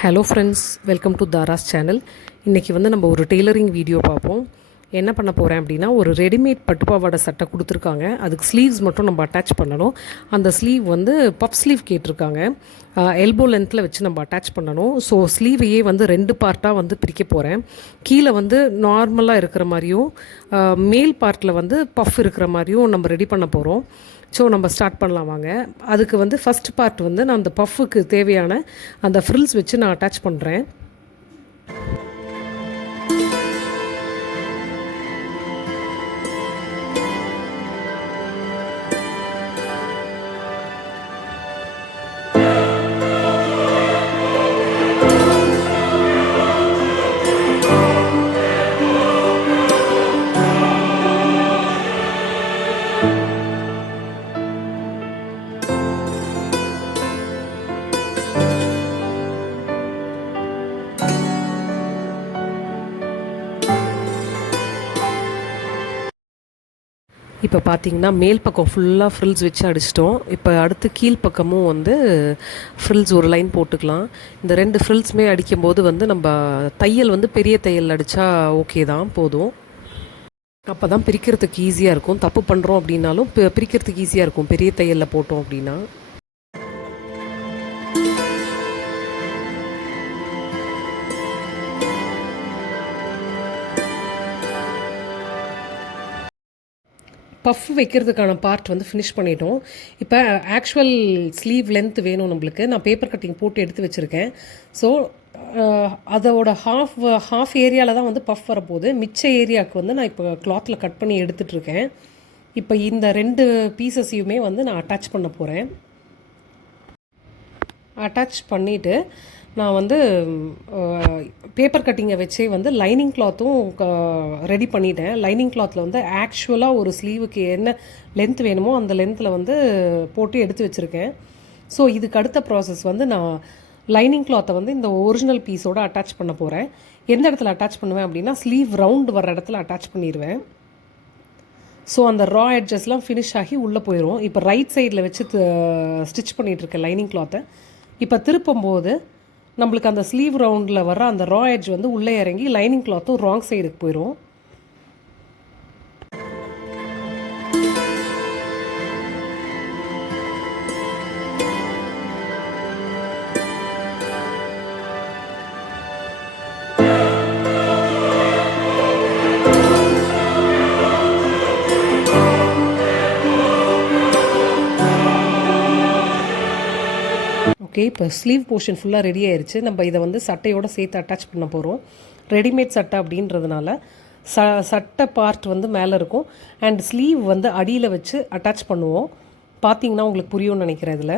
Hello friends, welcome to Tara's channel. இன்றைக்கி நம்ம ஒரு டெய்லரிங் வீடியோ பார்ப்போம். என்ன பண்ண போகிறேன் அப்படின்னா, ஒரு ரெடிமேட் பட்டுப்பாவாடை சட்டை கொடுத்துருக்காங்க. அதுக்கு ஸ்லீவ்ஸ் மட்டும் நம்ம அட்டாச் பண்ணணும். அந்த ஸ்லீவ் பஃப் ஸ்லீவ் கேட்டிருக்காங்க. எல்போ லென்த்தில் வச்சு நம்ம அட்டாச் பண்ணணும். ஸோ ஸ்லீவையே 2 பார்ட்டாக பிரிக்க போகிறேன். கீழே நார்மலாக இருக்கிற மாதிரியும், மேல் பார்ட்டில் பஃப் இருக்கிற மாதிரியும் நம்ம ரெடி பண்ண போகிறோம். ஸோ நம்ம ஸ்டார்ட் பண்ணலாம் வாங்க. அதுக்கு ஃபஸ்ட் பார்ட் நான் அந்த பஃப்புக்கு தேவையான அந்த ஃப்ரில்ஸ் வச்சு நான் அட்டாச் பண்ணுறேன். இப்போ பார்த்தீங்கன்னா மேல் பக்கம் ஃபுல்லாக ஃப்ரில்ஸ் வச்சு அடிச்சிட்டோம். இப்போ அடுத்து கீழ் பக்கமும் ஃப்ரில்ஸ் ஒரு லைன் போட்டுக்கலாம். இந்த 2 ஃப்ரில்ஸுமே அடிக்கும்போது நம்ம தையல் பெரிய தையல் அடித்தா ஓகே தான், போதும். அப்போ தான் பிரிக்கிறதுக்கு ஈஸியாக இருக்கும். தப்பு பண்ணுறோம் அப்படின்னாலும் பிரிக்கிறதுக்கு ஈஸியாக இருக்கும் பெரிய தையலில் போட்டோம் அப்படின்னா. பஃப் வைக்கிறதுக்கான பார்ட் ஃபினிஷ் பண்ணிட்டோம். இப்போ ஆக்சுவல் ஸ்லீவ் லென்த் வேணும் நம்மளுக்கு. நான் பேப்பர் கட்டிங் போட்டு எடுத்து வச்சுருக்கேன். ஸோ அதோட ஹாஃப் ஏரியாவில் தான் பஃப் வரப்போகுது. மிச்ச ஏரியாவுக்கு நான் இப்போ கிளாத்தில் கட் பண்ணி எடுத்துகிட்ருக்கேன். இப்போ இந்த 2 பீசஸையுமே நான் அட்டாச் பண்ண போகிறேன். அட்டாச் பண்ணிவிட்டு நான் பேப்பர் கட்டிங்கை வச்சே லைனிங் கிளாத்தும் ரெடி பண்ணிட்டேன். லைனிங் கிளாத்தில் ஆக்சுவலாக ஒரு ஸ்லீவுக்கு என்ன லென்த் வேணுமோ அந்த லென்த்தில் போட்டு எடுத்து வச்சுருக்கேன். ஸோ இதுக்கு அடுத்த ப்ராசஸ் நான் லைனிங் கிளாத்தை இந்த ஒரிஜினல் பீஸோடு அட்டாச் பண்ண போகிறேன். எந்த இடத்துல அட்டாச் பண்ணுவேன் அப்படின்னா, ஸ்லீவ் ரவுண்ட் வர இடத்துல அட்டாச் பண்ணிடுவேன். ஸோ அந்த ரா எட்ஜஸ்லாம் ஃபினிஷ் ஆகி உள்ளே போயிடும். இப்போ ரைட் சைடில் வச்சு ஸ்டிச் பண்ணிகிட்ருக்கேன் லைனிங் கிளாத்தை. இப்போ திருப்பும்போது நம்மளுக்கு அந்த ஸ்லீவ் ரவுண்டில் வர அந்த ரா எட்ஜ் உள்ளே இறங்கி லைனிங் கிளாத்தும் ராங் சைடுக்கு போயிடும். ஓகே, இப்போ ஸ்லீவ் போர்ஷன் ஃபுல்லாக ரெடி ஆயிடுச்சு. நம்ம இதை சட்டையோடு சேர்த்து அட்டாச் பண்ண போகிறோம். ரெடிமேட் சட்டை அப்படின்றதுனால சட்டை பார்ட் மேலே இருக்கும் அண்ட் ஸ்லீவ் அடியில் வச்சு அட்டாச் பண்ணுவோம். பார்த்தீங்கன்னா உங்களுக்கு புரியும்னு நினைக்கிறேன். இதில்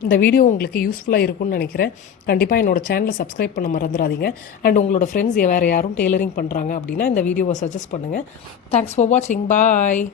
இந்த வீடியோ உங்களுக்கு யூஸ்ஃபுல்லாக இருக்கும்னு நினைக்கிறேன். கண்டிப்பாக என்னோடய சேனலை சப்ஸ்கிரைப் பண்ண மறந்துடாதீங்க. அண்ட் உங்களோட ஃப்ரெண்ட்ஸ் வேறு யாரும் டெய்லரிங் பண்ணுறாங்க அப்படின்னா இந்த வீடியோவை சஜஸ்ட் பண்ணுங்கள். தேங்க்ஸ் ஃபார் வாட்சிங். பாய்.